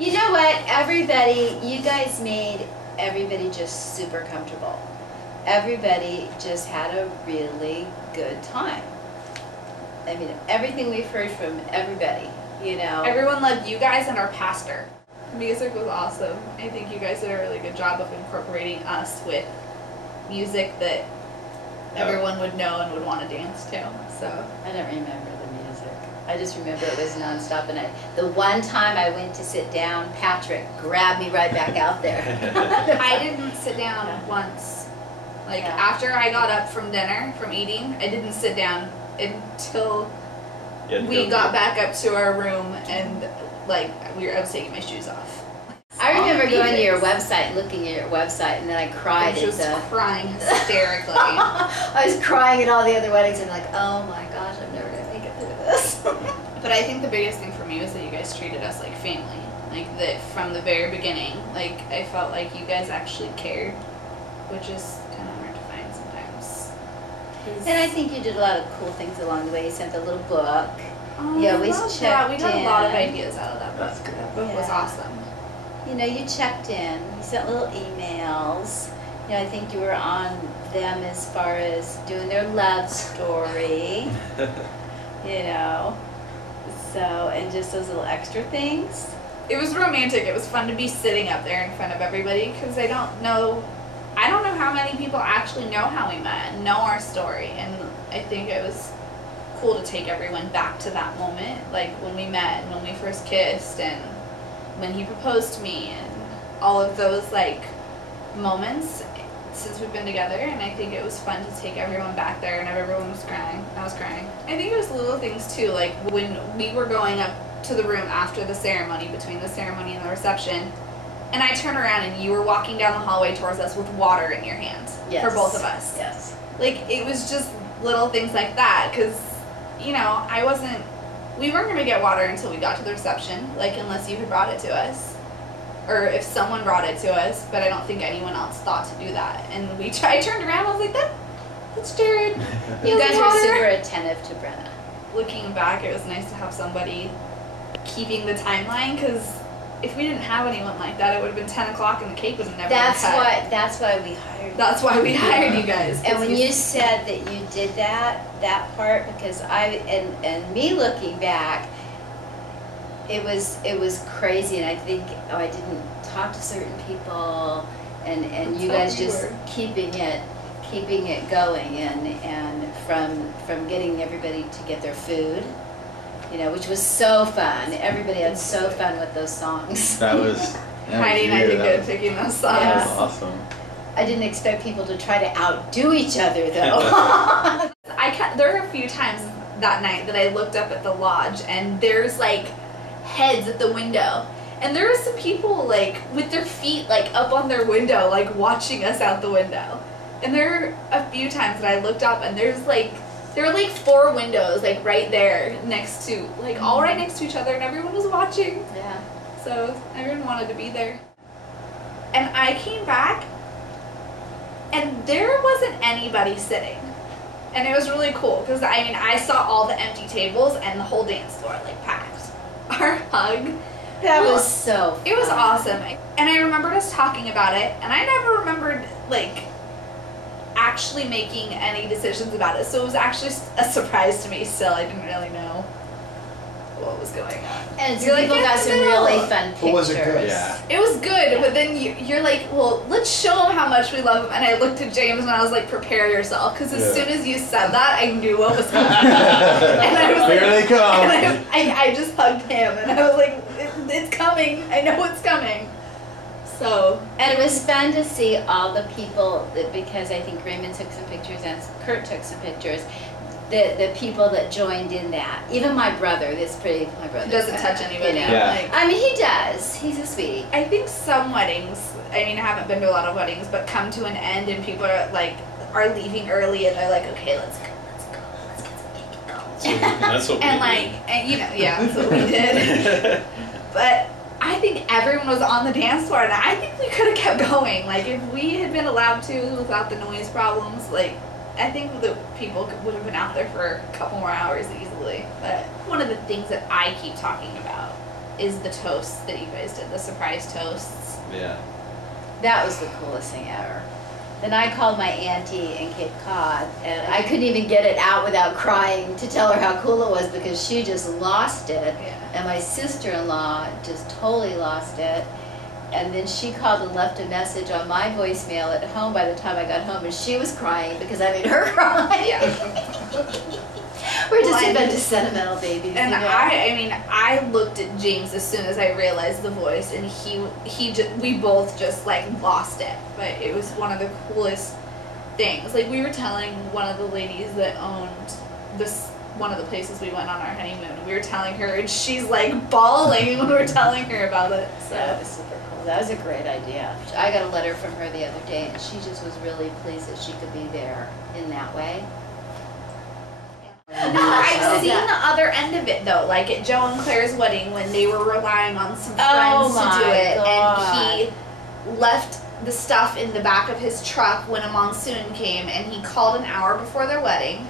You know what? Everybody, you guys made everybody just super comfortable. Everybody just had a really good time. I mean, everything we've heard from everybody, you know. Everyone loved you guys and our pastor. Music was awesome. I think you guys did a really good job of incorporating us with music that everyone would know and would want to dance to. So I don't remember the music. I just remember it was nonstop, and the one time I went to sit down, Patrick grabbed me right back out there. I didn't sit down once. Like after I got up from dinner, from eating, I didn't sit down until we got back up to our room and like I was taking my shoes off. I remember going to your website, looking at your website, and then I cried. I was just crying hysterically. I was crying at all the other weddings, and like, oh my gosh, I'm never gonna make it through this. But I think the biggest thing for me was that you guys treated us like family. Like that from the very beginning. Like I felt like you guys actually cared, which is kind of hard to find sometimes. And I think you did a lot of cool things along the way. You sent a little book. Oh, you always checked we got in. a lot of ideas out of that book. That's good. That book was awesome. You know, you checked in. You sent little emails. You know, I think you were on them as far as doing their love story. You know, so, and just those little extra things. It was romantic. It was fun to be sitting up there in front of everybody because I don't know how many people actually know how we met and know our story, and I think it was cool to take everyone back to that moment, like when we met and when we first kissed and when he proposed to me and all of those like moments since we've been together. And I think it was fun to take everyone back there, and everyone was crying. I was crying. I think it was little things too, like when we were going up to the room after the ceremony, between the ceremony and the reception, and I turned around and you were walking down the hallway towards us with water in your hands. Yes. For both of us. Yes. Like it was just little things like that, because you know, we weren't going to get water until we got to the reception, like unless you had brought it to us, or if someone brought it to us, but I don't think anyone else thought to do that. And I turned around, I was like, that's Jared. You guys were super attentive to Brenna. Looking back, it was nice to have somebody keeping the timeline, because if we didn't have anyone like that, it would have been 10 o'clock and the cake was never That's cut. why we hired you. That's why we hired you guys. And when you said that you did that part, because and me looking back, it was crazy, and I think I didn't talk to certain people, and you guys just keeping it going, and from getting everybody to get their food, you know, which was so fun. Everybody had so fun with those songs. That was Heidi and I did good picking those songs. That was awesome. I didn't expect people to try to outdo each other, though. There were a few times that night that I looked up at the lodge, and there's like heads at the window, and there were some people like with their feet like up on their window, like watching us out the window. And there were a few times that I looked up, and there were like 4 windows like right there next to, like all right next to each other, and everyone was watching. Yeah. So everyone wanted to be there. And I came back, and there wasn't anybody sitting. And it was really cool, because I mean, I saw all the empty tables and the whole dance floor like packed. Our hug. That was so fun. It was awesome. And I remembered us talking about it, and I never remembered like actually making any decisions about it. So it was actually a surprise to me still. I didn't really know what was going on. And so people got some really fun pictures. But was it good? Yeah. It was good, but then you're like, well, let's show them how much we love them. And I looked at James and I was like, prepare yourself, because as soon as you said that, I knew what was coming. And I was Here they come. And I just hugged him, and I was like, it's coming. I know it's coming. So. And it was fun to see all the people, because I think Raymond took some pictures and Kurt took some pictures. The people that joined in that. Even my brother, my brother. He doesn't touch anybody. You know? Yeah. Like, I mean, he does. He's a sweetie. I think some weddings, I mean, I haven't been to a lot of weddings, but come to an end and people are leaving early, and they're like, okay, let's get some cake and go. That's what we And that's what we did. But I think everyone was on the dance floor, and I think we could have kept going. Like, if we had been allowed to without the noise problems, like, I think the people would have been out there for a couple more hours easily. But one of the things that I keep talking about is the toast that you guys did, the surprise toasts. Yeah. That was the coolest thing ever. Then I called my auntie in Cape Cod, and I couldn't even get it out without crying to tell her how cool it was because she just lost it. Yeah. And my sister-in-law just totally lost it. And then she called and left a message on my voicemail at home by the time I got home, and she was crying because I made her cry. Yeah. We're just a bunch of sentimental babies. And you know? I looked at James as soon as I realized the voice, and we both just like lost it. But it was one of the coolest things. Like we were telling one of the ladies that owned one of the places we went on our honeymoon. We were telling her, and she's like bawling when we were telling her about it. So yeah, it was super cool. That was a great idea. I got a letter from her the other day, and she just was really pleased that she could be there in that way. No, I've seen the other end of it though, like at Joe and Claire's wedding when they were relying on some friends to do it, and he left the stuff in the back of his truck when a monsoon came, and he called an hour before their wedding.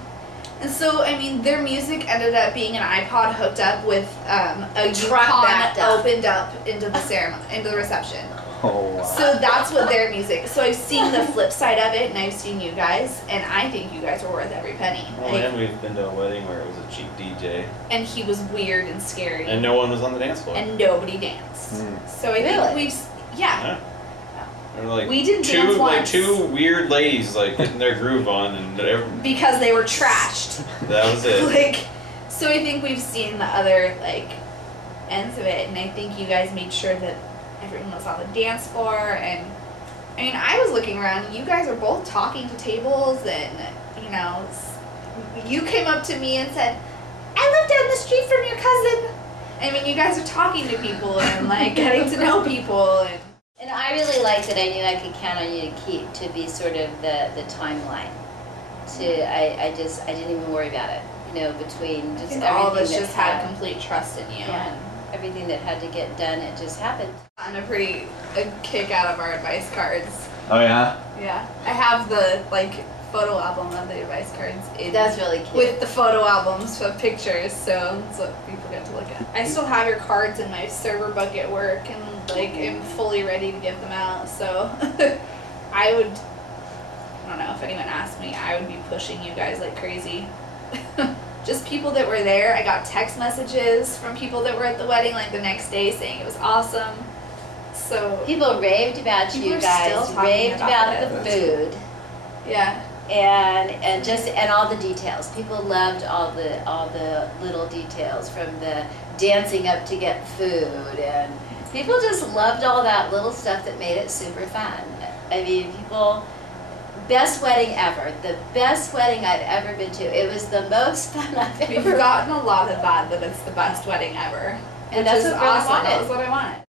And so, I mean, their music ended up being an iPod hooked up with a truck Yukon backed up. opened up into the ceremony, into the reception. Oh, wow. So that's what their music. So I've seen the flip side of it, and I've seen you guys, and I think you guys were worth every penny. Well, and we've been to a wedding where it was a cheap DJ. And he was weird and scary. And no one was on the dance floor. And nobody danced. So I think we've, Yeah. There were like we didn't dance once. two weird ladies like getting their groove on, and because they were trashed. That was it. Like, so I think we've seen the other like ends of it, and I think you guys made sure that everyone was on the dance floor. And I mean, I was looking around. You guys are both talking to tables, and you know, you came up to me and said, "I live down the street from your cousin." I mean, you guys are talking to people and like getting to know people. And I really liked that I knew I could count on you to be sort of the timeline. I didn't even worry about it. You know, between just everything all of us that just had complete trust in you. Yeah. And everything that had to get done, it just happened. I'm a kick out of our advice cards. Oh yeah. Yeah, I have the like photo album of the advice cards. That's really cute. With the photo albums of pictures, so that's what people get to look at. I still have your cards in my server book at work, and like I'm fully ready to give them out. So I don't know if anyone asked me, I would be pushing you guys like crazy. Just people that were there. I got text messages from people that were at the wedding like the next day saying it was awesome. So people raved about you guys, raved about the food. Yeah. And all the details. People loved all the little details, from the dancing up to get food, and people just loved all that little stuff that made it super fun. I mean, best wedding ever. The best wedding I've ever been to. It was the most fun I've ever. We've gotten a lot of that it's the best wedding ever. And that's what I awesome. wanted. That was what I wanted.